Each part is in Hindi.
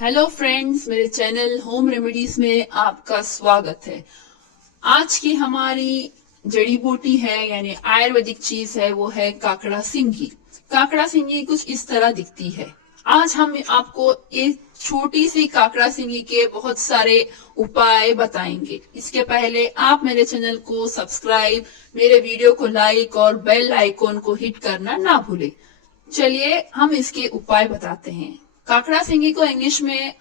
हेलो फ्रेंड्स, मेरे चैनल होम रेमेडीज में आपका स्वागत है। आज की हमारी जड़ी बूटी है यानी आयुर्वेदिक चीज है, वो है काकड़ा सिंगी। काकड़ा सिंगी कुछ इस तरह दिखती है। आज हम आपको एक छोटी सी काकड़ा सिंगी के बहुत सारे उपाय बताएंगे। इसके पहले आप मेरे चैनल को सब्सक्राइब, मेरे वीडियो को लाइक और बेल आइकॉन को हिट करना ना भूलें। चलिए हम इसके उपाय बताते हैं। काकड़ा सिंगी को इंग्लिश में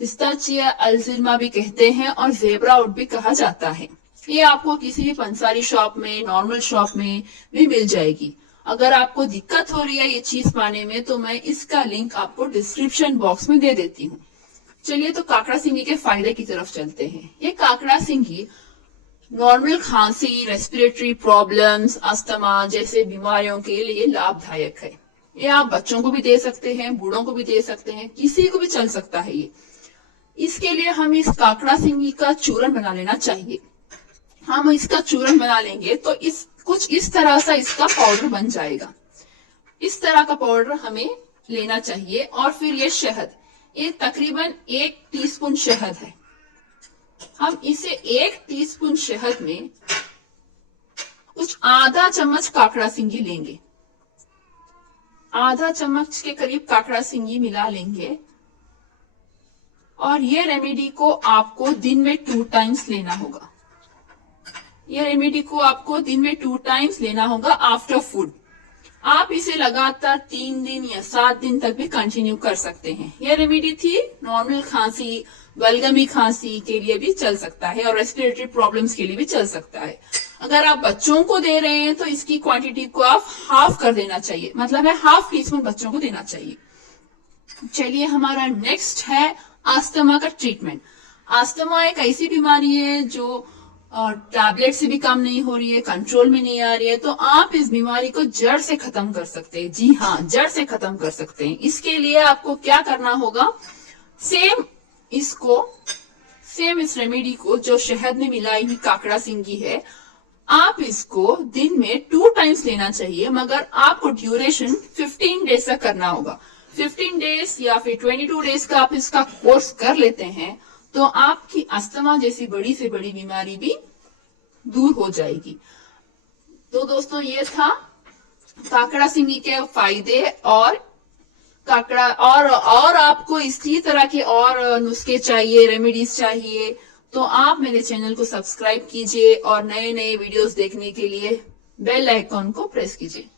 पिस्ताचिया अल्जीरमा भी कहते हैं और जेब्रा आउट भी कहा जाता है। ये आपको किसी भी पंसारी शॉप में, नॉर्मल शॉप में भी मिल जाएगी। अगर आपको दिक्कत हो रही है ये चीज पाने में तो मैं इसका लिंक आपको डिस्क्रिप्शन बॉक्स में दे देती हूँ। चलिए तो काकड़ा सिंगी के फायदे की तरफ चलते हैं। ये काकड़ा सिंगी नॉर्मल खांसी, रेस्पिरेटरी प्रॉब्लम्स, अस्थमा जैसे बीमारियों के लिए लाभदायक है। ये आप बच्चों को भी दे सकते हैं, बूढ़ों को भी दे सकते हैं, किसी को भी चल सकता है ये। इसके लिए हम इस काकड़ा सिंगी का चूरन बना लेना चाहिए। हम इसका चूरन बना लेंगे तो कुछ इस तरह से इसका पाउडर बन जाएगा। इस तरह का पाउडर हमें लेना चाहिए। और फिर ये शहद, ये तकरीबन 1 टीस्पून शहद है। हम इसे 1 टीस्पून शहद में कुछ आधा चम्मच काकड़ा सिंगी लेंगे। आधा चम्मच के करीब काकड़ा सिंगी मिला लेंगे। और ये रेमेडी को आपको दिन में 2 टाइम्स लेना होगा। ये रेमेडी को आपको दिन में 2 टाइम्स लेना होगा आफ्टर फूड। आप इसे लगातार 3 दिन या 7 दिन तक भी कंटिन्यू कर सकते हैं। यह रेमेडी थी नॉर्मल खांसी, बलगमी खांसी के लिए भी चल सकता है और रेस्पिरेटरी प्रॉब्लम्स के लिए भी चल सकता है। अगर आप बच्चों को दे रहे हैं तो इसकी क्वांटिटी को आप हाफ कर देना चाहिए, मतलब है ½ टीस्पून बच्चों को देना चाहिए। चलिए हमारा नेक्स्ट है अस्थमा का ट्रीटमेंट। अस्थमा एक ऐसी बीमारी है जो टैबलेट से भी कम नहीं हो रही है, कंट्रोल में नहीं आ रही है। तो आप इस बीमारी को जड़ से खत्म कर सकते हैं। जी हाँ, जड़ से खत्म कर सकते हैं। इसके लिए आपको क्या करना होगा, सेम इस रेमेडी को जो शहद में मिलाई हुई काकड़ा सिंगी है, आप इसको दिन में 2 टाइम्स लेना चाहिए। मगर आपको ड्यूरेशन 15 डेज तक करना होगा। 15 डेज या फिर 22 डेज का आप इसका कोर्स कर लेते हैं तो आपकी अस्थमा जैसी बड़ी से बड़ी बीमारी भी दूर हो जाएगी। तो दोस्तों, ये था काकड़ा सिंगी के फायदे। और काकड़ा और आपको इसी तरह के और नुस्खे चाहिए, रेमेडीज चाहिए तो आप मेरे चैनल को सब्सक्राइब कीजिए और नए नए वीडियोस देखने के लिए बेल आइकॉन को प्रेस कीजिए।